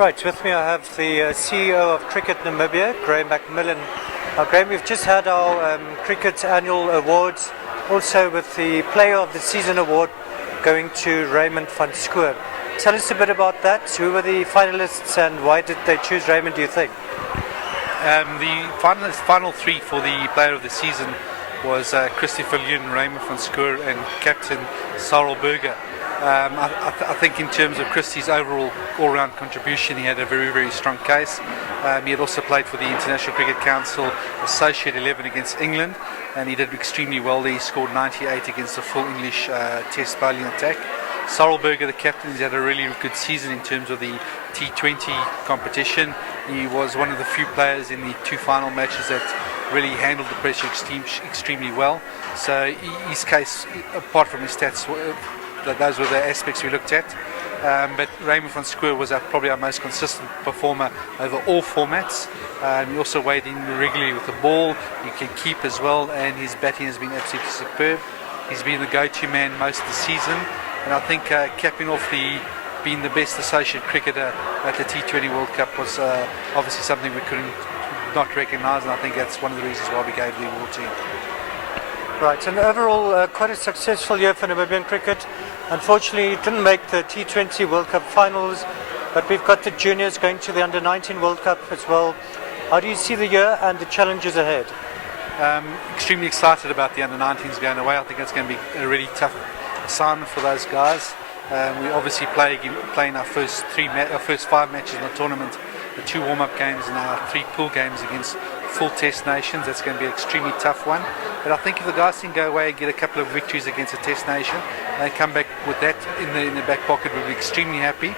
Right, with me I have the CEO of Cricket Namibia, Graham McMillan. Graham, we've just had our cricket annual awards, also with the Player of the Season award going to Raymond van Schoor. Tell us a bit about that. Who were the finalists and why did they choose Raymond, do you think? The final three for the Player of the Season was Christopher Lune, Raymond van Schoor and Captain Cyril Burger. I think in terms of Christie's overall all-round contribution, he had a very, very strong case. He had also played for the International Cricket Council Associate 11 against England, and he did extremely well there. He scored 98 against the full English Test bowling attack. Cyril Burger, the captain, has had a really good season in terms of the T20 competition. He was one of the few players in the two final matches that really handled the pressure extremely well. So his case, apart from his stats, those were the aspects we looked at. But Raymond van Schoor was probably our most consistent performer over all formats. He also weighed in regularly with the ball. He can keep as well, and his batting has been absolutely superb. He's been the go-to man most of the season, and I think capping off being the best associate cricketer at the T20 World Cup was obviously something we couldn't not recognise, and I think that's one of the reasons why we gave the award to him. Right, and overall quite a successful year for Namibian cricket. Unfortunately, it didn't make the T20 World Cup finals, but we've got the juniors going to the Under-19 World Cup as well. How do you see the year and the challenges ahead? Extremely excited about the Under-19s going away. I think it's going to be a really tough assignment for those guys. We obviously playing our first 5 matches in the tournament, the 2 warm-up games and our 3 pool games against full Test nations. That's going to be an extremely tough one. But I think if the guys can go away and get a couple of victories against a Test nation, and come back with that in the back pocket, we'll be extremely happy.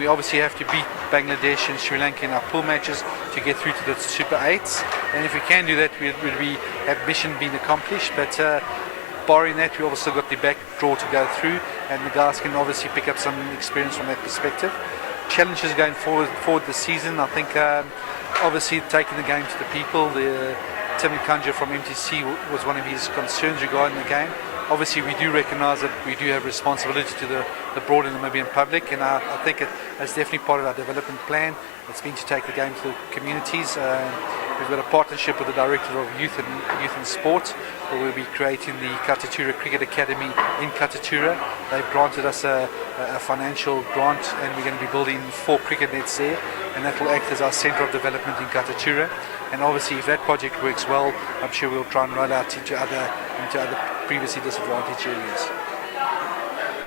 We obviously have to beat Bangladesh and Sri Lanka in our pool matches to get through to the Super 8s. And if we can do that, we'll have mission being accomplished. But barring that, we also got the back draw to go through, and the guys can obviously pick up some experience from that perspective. Challenges going forward this season, I think obviously taking the game to the people. Tim Kanja from MTC was one of his concerns regarding the game. Obviously we do recognise that we do have responsibility to the broader Namibian public, and I think that's definitely part of our development plan. It's been to take the game to the communities. We've got a partnership with the Director of Youth and Sport, where we'll be creating the Katatura Cricket Academy in Katatura. They've granted us a financial grant, and we're going to be building 4 cricket nets there, and that will act as our centre of development in Katatura. And obviously if that project works well, I'm sure we'll try and roll out into other previously disadvantaged areas.